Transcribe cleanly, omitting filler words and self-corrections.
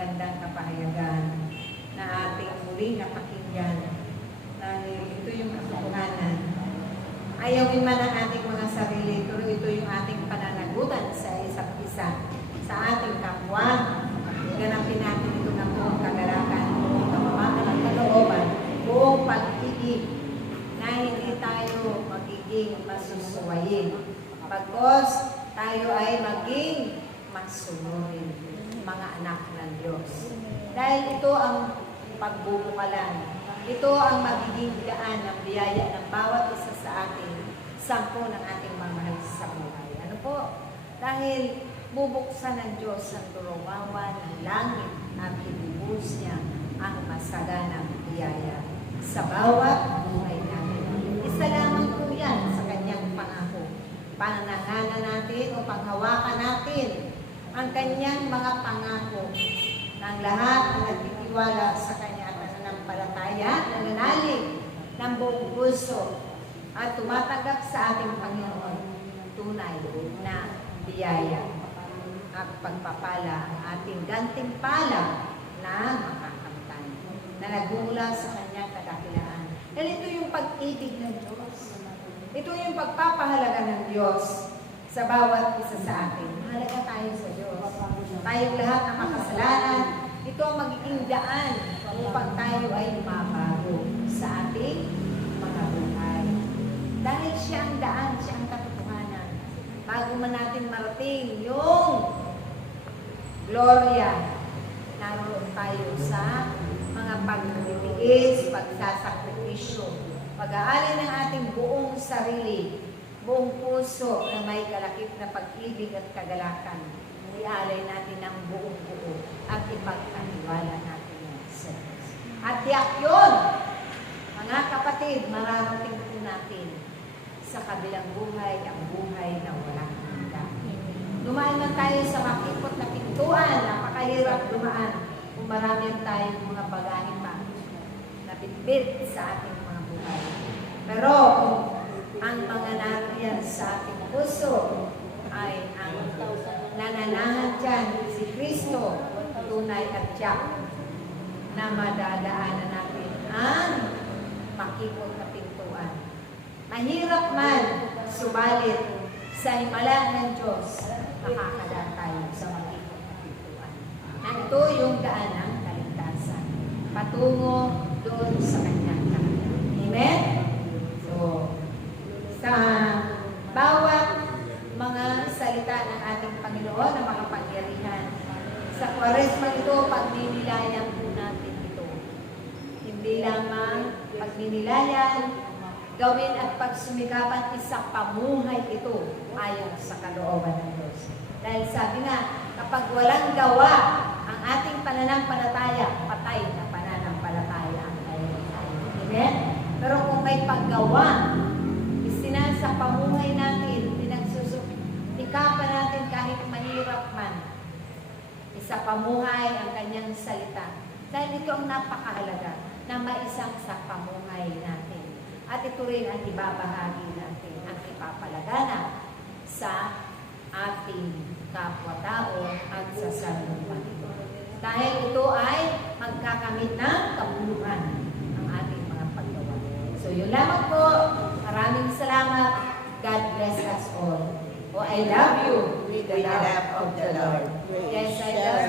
magandang kapahayagan na ating muling napakinggan. Dahil ito yung katotohanan. Ayawin man ang ating mga sarili, pero ito yung ating pananagutan sa isa't isa, sa ating kapwa. Ganapin natin ito ng buong kagalakan, buong kapamakan at kalooban, buong pag-ibig, na hindi tayo magiging masusuwayin. Pagkos tayo ay maging masunurin, mga anak ng Diyos. Dahil ito ang pagbubukalan. Ito ang magiging daan ng biyaya ng bawat isa sa atin, sampo ng ating mamahal sa buhay. Ano po? Dahil bubuksan ng Diyos ang turuwawan ng langit at ibubus niya ang masaganang biyaya sa bawat buhay natin. Isa lamang po yan sa kanyang pangako. Pananganan natin o panghawakan natin ang kanyang mga pangako ng lahat ang nagtitiwala sa kanya at nananampalataya, nananalig ng buong puso at tumatanggap sa ating Panginoon tunay na biyaya at pagpapala ang ating gantimpala na makakamtan na nagmumula sa kanyang kadakilaan. Dahil ito yung pag-ibig ng Diyos. Ito yung pagpapahalaga ng Diyos sa bawat isa sa atin. Mahalaga tayo sa Diyos. Tayong lahat na makasalanan, ito ang magiging daan upang tayo ay lumabago sa ating mga buhay. Dahil siya ang daan, siya ang katotohanan. Bago man natin marating yung gloria, naroon tayo sa mga pagtitiis, pagsasakripisyo, pag-aalay ng ating buong sarili, buong puso na may kalakip na pag-ibig at kagalakan. Ialay natin ang buong buo at ipagkatiwala natin yan sa Diyos. At tiyak yun, mga kapatid, mararating po natin sa kabilang buhay, ang buhay na walang hanggan. Dumaan man tayo sa makipot na pintuan, napakahirap dumaan kung marami tayong mga bagahe pa na bitbit sa ating mga buhay. Pero ang mga nariyan sa ating puso ay ang nananahan dyan si Kristo, tunay at tiyak na madadaanan natin ang makipot na pintuan. Mahirap man, subalit sa himala ng Diyos, makakadaan tayo sa makipot na pintuan. Na ito yung daan ng kaligtasan, patungo doon sa kanyang kaharian. Amen? So, sa bawat mga salita ng ating Panginoon na makapangyarihan, sa Kwaresma ito, pagninilayan po natin ito. Hindi lamang pagninilayan, gawin at pagsumikapan, isang pamuhay ito ayon sa kalooban ng Diyos. Dahil sabi nga, kapag walang gawa ang ating pananampalataya, patay na pananampalataya ang tayo. Amen? Pero kung may paggawa, sa pamuhay natin, pinagsusikapan natin kahit mahirap man, isa pamuhay ang kanyang salita. Dahil ito ang napakahalaga na maisang sa pamuhay natin. At ito rin ang ibabahagi natin, ang ipapalagana sa ating kapwa-tao at sa sanlibutan. Dahil ito ay magkakamit ng kabuluhan ang ating mga paggawa. So yun lamang po. Maraming salamat. God bless us all. Oh, I love you with the love of the Lord. Yes, I love you.